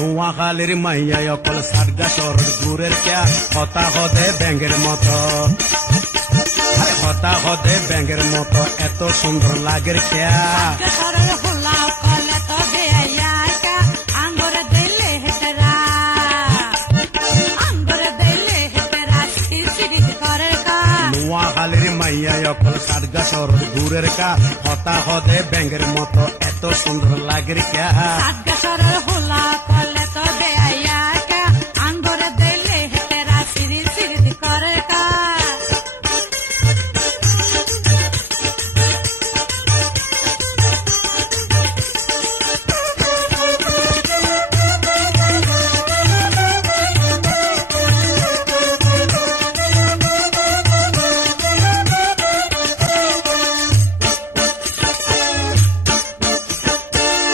নোয়াখালীর মাইয়া অকল সাতগা শহর দূরের ক্যা হতা হদে ব্যাঙের মতো হতা হদে ব্যাঙের মতো এত সুন্দর লাগের ক্যা নোয়াখালীর মাইয়া অকল সাতগা শহর দূরের কা হতা হদে ব্যাঙের মতো এত সুন্দর লাগের ক্যা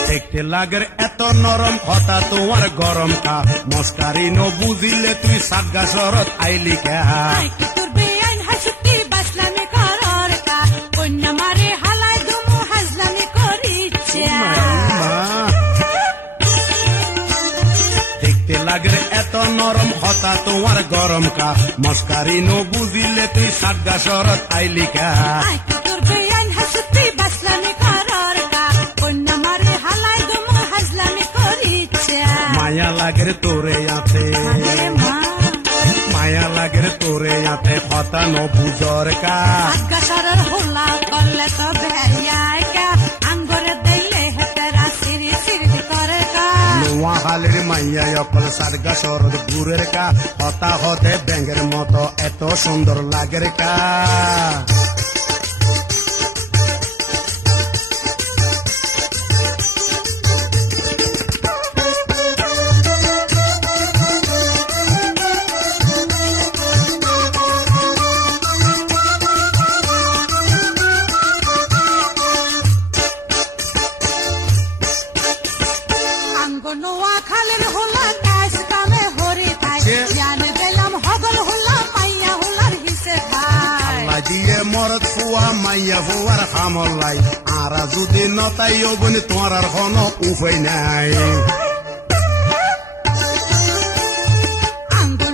দেখতে লাগের এত নরম কথা তোমার গরম কা মস্কারি ন বুঝিলে তুই সাতগা শহরত আইলি কা দেখতে লাগের এত নরম কথা তোমার গরম কা মস্কারি ন বুঝিলে তুই সাতগা শহরত আইলি কা মায়া লাগের তোরে আতে মায়া লাগের তোরে আতে হতা ন বুঝর কা নোয়াখালীর মাইয়া অকল সাতগা শহর দূরের কা হতা হতে ব্যাঙের মতো এত সুন্দর লাগের কা নোয়াখালীর হোলা কাজ কামে হরি থাই জানে দিলাম হগল হোলা মাইয়া হোলার হিসে খায় আল্লাহ দিয়ে মরদ ফুয়া মাইয়া ফুয়ার খামলাই আরা যদি নতাই অবনি তোমার আর কোনো উপায় নাই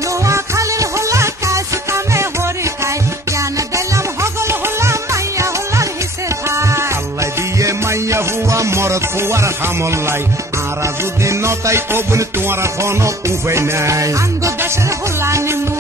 নোয়াখালীর হোলা কাজ কামে হরি থাই জানে দিলাম হগল হোলা মাইয়া হোলার হিসে খায় আল্লাহ দিয়ে মাইয়া ফুয়া মরদ ফুয়ার খামলাই আরা যদি নতাই অবনি তোমার আর কোনো উপায় নাই আঙ্গ দেশের হোলা নেমু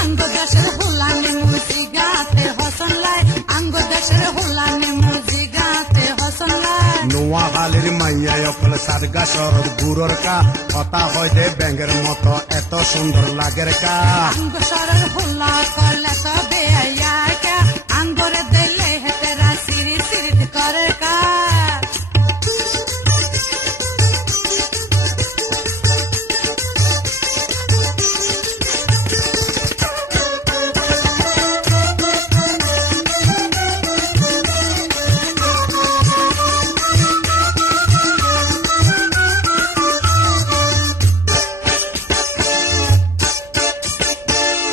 আঙ্গ দেশের হোলা নেমু জিগাতে হসন লাই আঙ্গ দেশের হোলা নেমু জিগাতে হসন লাই নোয়াখালীর মাইয়া অকল সাতগা শহর দূরের কা হতা হইতে ব্যাঙের মতো এত সুন্দর লাগের কা আঙ্গ শহরের হোলা করলে তবে আয়া কা আঙ্গরে দিলে হেতেরা সিরি সিরি করে কা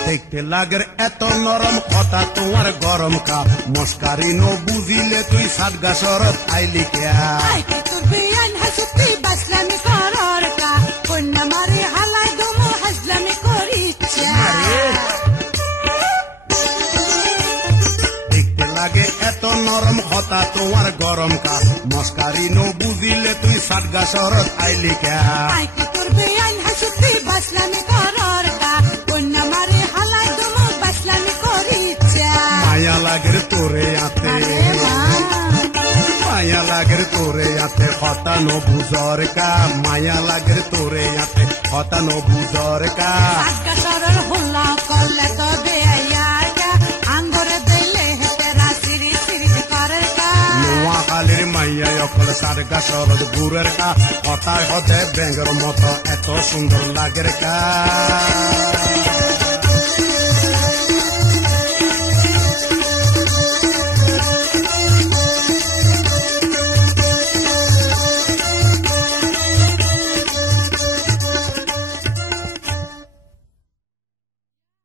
দেখতে লাগের এত নরম কথা তোমার গরম কা মস্কারি ন বুঝিলে তুই সাতগা শহরত আইলি কা তোর বিয়ান হাসুতি বাসলামি করার কা কন্যা মারে হালাই দমো হাজলামি করিচ্ছা দেখতে লাগে এত নরম কথা তোমার গরম কা মস্কারি ন বুঝিলে তুই সাতগা শহরত আইলি কা তোর বিয়ান হাসুতি বাসলামি করার কা কন্যা মারে হালাই দমো বাসলামি করিচ্ছা মায়া লাগের তোরে আতে মায়া লাগের তোরে আতে হতা ন বুঝর কা মায়া লাগের তোরে আতে হতা ন বুঝর কা সাতগা শহরের হোলা করলে তবে আয়া কা আঙ্গরে দিলে হেতেরা সিরি সিরি করে কা নোয়াখালীর মাইয়া অকল সাতগা শহর দূরের কা হতা হতে ব্যাঙের মতো এত সুন্দর লাগের কা